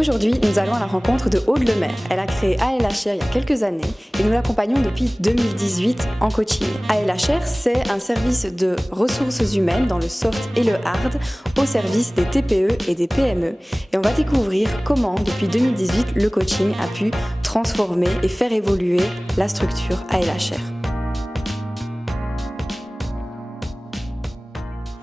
Aujourd'hui, nous allons à la rencontre de Aude Lemaire. Elle a créé ALHR il y a quelques années et nous l'accompagnons depuis 2018 en coaching. ALHR, c'est un service de ressources humaines dans le soft et le hard au service des TPE et des PME. Et on va découvrir comment, depuis 2018, le coaching a pu transformer et faire évoluer la structure ALHR.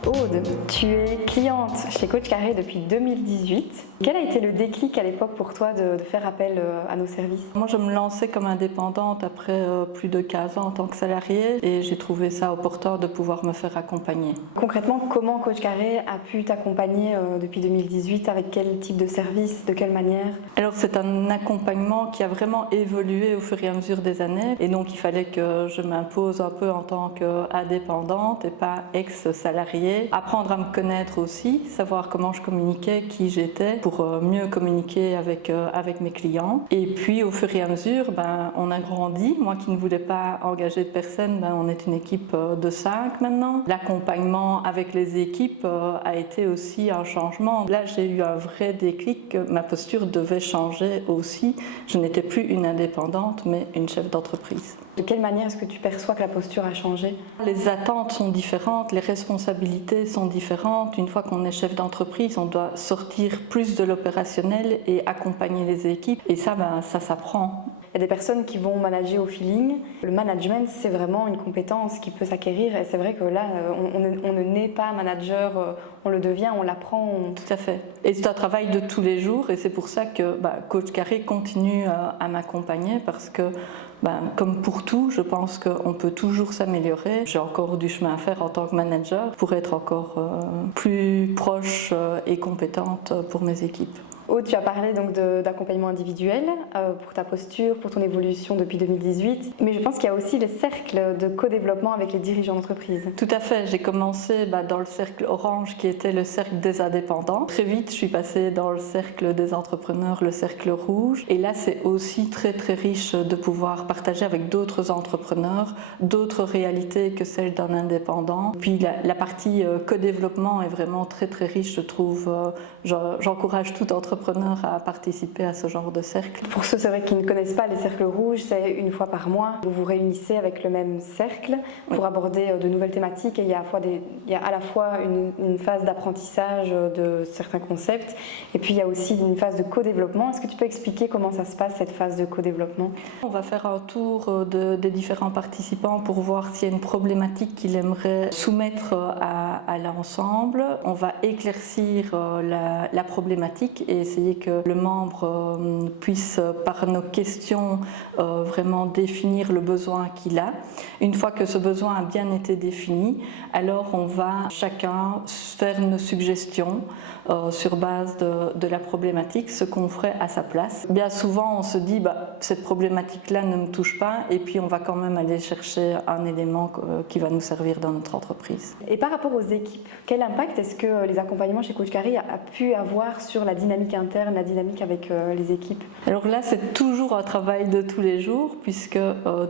Aude, tu es cliente chez Coach Carré depuis 2018. Quel a été le déclic à l'époque pour toi de faire appel à nos services ? Moi, je me lançais comme indépendante après plus de 15 ans en tant que salariée et j'ai trouvé ça opportun de pouvoir me faire accompagner. Concrètement, comment Coach Carré a pu t'accompagner depuis 2018 ? Avec quel type de service ? De quelle manière ? Alors, c'est un accompagnement qui a vraiment évolué au fur et à mesure des années et donc il fallait que je m'impose un peu en tant qu'indépendante et pas ex-salariée. Apprendre à me connaître aussi, savoir comment je communiquais, qui j'étais, pour mieux communiquer avec mes clients. Et puis au fur et à mesure, on a grandi. Moi qui ne voulais pas engager de personne, on est une équipe de 5 maintenant. L'accompagnement avec les équipes a été aussi un changement. Là, j'ai eu un vrai déclic que ma posture devait changer aussi. Je n'étais plus une indépendante, mais une chef d'entreprise. De quelle manière est-ce que tu perçois que la posture a changé ? Les attentes sont différentes, les responsabilités sont différentes. Une fois qu'on est chef d'entreprise, on doit sortir plus de l'opérationnel et accompagner les équipes. Et ça, ça s'apprend. Il y a des personnes qui vont manager au feeling. Le management, c'est vraiment une compétence qui peut s'acquérir. Et c'est vrai que là, on ne naît pas manager, on le devient, on l'apprend. Tout à fait. Et c'est un travail de tous les jours. Et c'est pour ça que Coach Carré continue à m'accompagner parce que comme pour tout, je pense qu'on peut toujours s'améliorer. J'ai encore du chemin à faire en tant que manager pour être encore plus proche et compétente pour mes équipes. Aude, tu as parlé donc d'accompagnement individuel pour ta posture, pour ton évolution depuis 2018. Mais je pense qu'il y a aussi les cercles de co-développement avec les dirigeants d'entreprise. Tout à fait. J'ai commencé dans le cercle orange qui était le cercle des indépendants. Très vite, je suis passée dans le cercle des entrepreneurs, le cercle rouge. Et là, c'est aussi très très riche de pouvoir partager avec d'autres entrepreneurs, d'autres réalités que celles d'un indépendant. Puis la partie co-développement est vraiment très très riche, je trouve. J'encourage tout entrepreneur à participer à ce genre de cercle. Pour ceux, c'est vrai, qui ne connaissent pas les cercles rouges, c'est une fois par mois. Vous vous réunissez avec le même cercle pour aborder de nouvelles thématiques et il y a à la fois une phase d'apprentissage de certains concepts et puis il y a aussi une phase de co-développement. Est-ce que tu peux expliquer comment ça se passe, cette phase de co-développement ? On va faire un tour des différents participants pour voir s'il y a une problématique qu'il aimerait soumettre à l'ensemble. On va éclaircir la problématique et essayer que le membre puisse, par nos questions, vraiment définir le besoin qu'il a. Une fois que ce besoin a bien été défini, alors on va chacun faire nos suggestions sur base de la problématique, ce qu'on ferait à sa place. Bien souvent, on se dit cette problématique-là ne me touche pas et puis on va quand même aller chercher un élément qui va nous servir dans notre entreprise. Et par rapport aux équipes, quel impact est-ce que les accompagnements chez Coach Carré a pu avoir sur la dynamique interne, la dynamique avec les équipes ? Alors là, c'est toujours un travail de tous les jours puisque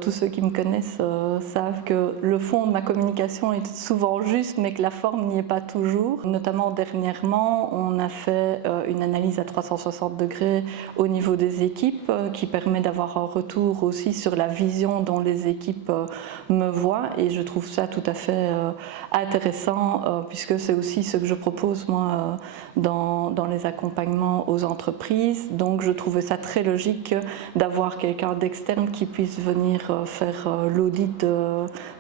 tous ceux qui me connaissent savent que le fond de ma communication est souvent juste mais que la forme n'y est pas toujours. Notamment dernièrement, on a fait une analyse à 360 degrés au niveau des équipes qui permet d'avoir un retour aussi sur la vision dont les équipes me voient et je trouve ça tout à fait intéressant puisque c'est aussi ce que je propose moi dans les accompagnements aux entreprises. Donc je trouvais ça très logique d'avoir quelqu'un d'externe qui puisse venir faire l'audit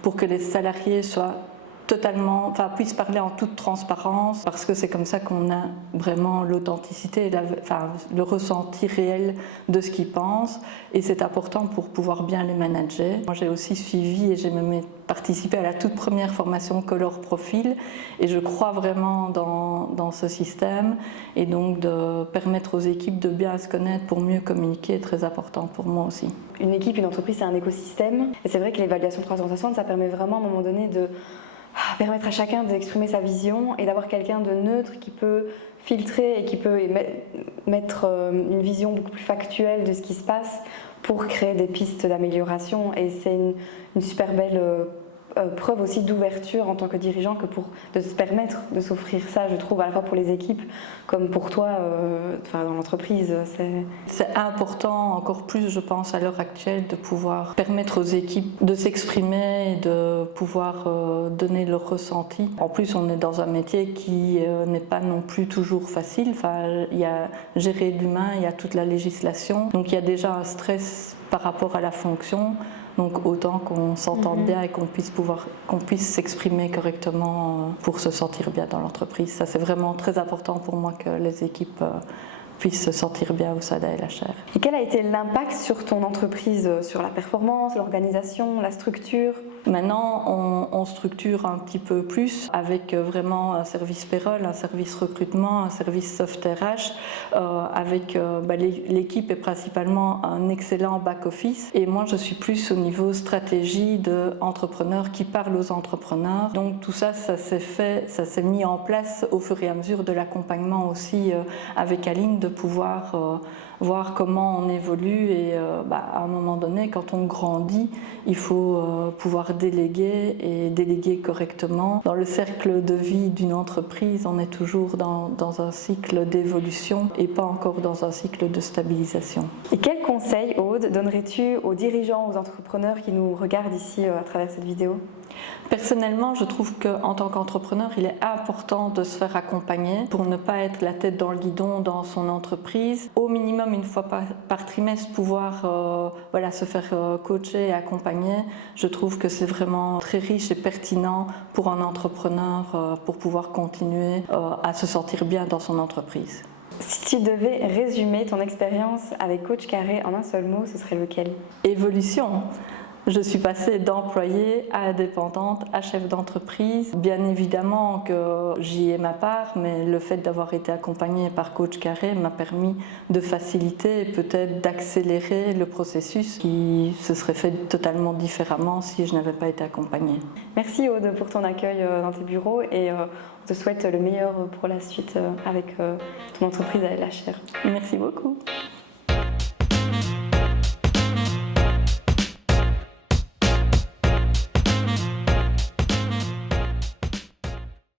pour que les salariés puissent parler en toute transparence parce que c'est comme ça qu'on a vraiment l'authenticité, le ressenti réel de ce qu'ils pensent et c'est important pour pouvoir bien les manager. Moi j'ai aussi suivi et j'ai même participé à la toute première formation Color Profil et je crois vraiment dans ce système et donc de permettre aux équipes de bien se connaître pour mieux communiquer est très important pour moi aussi. Une équipe, une entreprise, c'est un écosystème et c'est vrai que l'évaluation 360, ça permet vraiment à un moment donné de permettre à chacun d'exprimer sa vision et d'avoir quelqu'un de neutre qui peut filtrer et qui peut mettre une vision beaucoup plus factuelle de ce qui se passe pour créer des pistes d'amélioration et c'est une super belle preuve aussi d'ouverture en tant que dirigeant que de se permettre de s'offrir ça, je trouve, à la fois pour les équipes comme pour toi dans l'entreprise. C'est important, encore plus je pense à l'heure actuelle, de pouvoir permettre aux équipes de s'exprimer et de pouvoir donner leur ressenti. En plus on est dans un métier qui n'est pas non plus toujours facile, il y a gérer l'humain, il y a toute la législation, donc il y a déjà un stress par rapport à la fonction. Donc autant qu'on s'entende bien et qu'on puisse s'exprimer correctement pour se sentir bien dans l'entreprise. Ça c'est vraiment très important pour moi que les équipes puissent se sentir bien au sein d'ALHR. Et quel a été l'impact sur ton entreprise, sur la performance, l'organisation, la structure? Maintenant, on structure un petit peu plus avec vraiment un service payroll, un service recrutement, un service soft RH. L'équipe est principalement un excellent back-office et moi je suis plus au niveau stratégie d'entrepreneurs qui parlent aux entrepreneurs. Donc tout ça, ça s'est mis en place au fur et à mesure de l'accompagnement aussi avec Aline, de pouvoir voir comment on évolue et à un moment donné, quand on grandit, il faut pouvoir déléguer correctement. Dans le cercle de vie d'une entreprise, on est toujours dans un cycle d'évolution et pas encore dans un cycle de stabilisation. Et quel conseil, Aude, donnerais-tu aux dirigeants, aux entrepreneurs qui nous regardent ici à travers cette vidéo? Personnellement, je trouve qu'en tant qu'entrepreneur, il est important de se faire accompagner pour ne pas être la tête dans le guidon dans son entreprise. Au minimum, une fois par trimestre, pouvoir se faire coacher et accompagner. Je trouve que c'est vraiment très riche et pertinent pour un entrepreneur pour pouvoir continuer à se sentir bien dans son entreprise. Si tu devais résumer ton expérience avec Coach Carré en un seul mot, ce serait lequel? Évolution. Je suis passée d'employée à indépendante, à chef d'entreprise. Bien évidemment que j'y ai ma part, mais le fait d'avoir été accompagnée par Coach Carré m'a permis de faciliter et peut-être d'accélérer le processus qui se serait fait totalement différemment si je n'avais pas été accompagnée. Merci Aude pour ton accueil dans tes bureaux et on te souhaite le meilleur pour la suite avec ton entreprise ALHR. Merci beaucoup.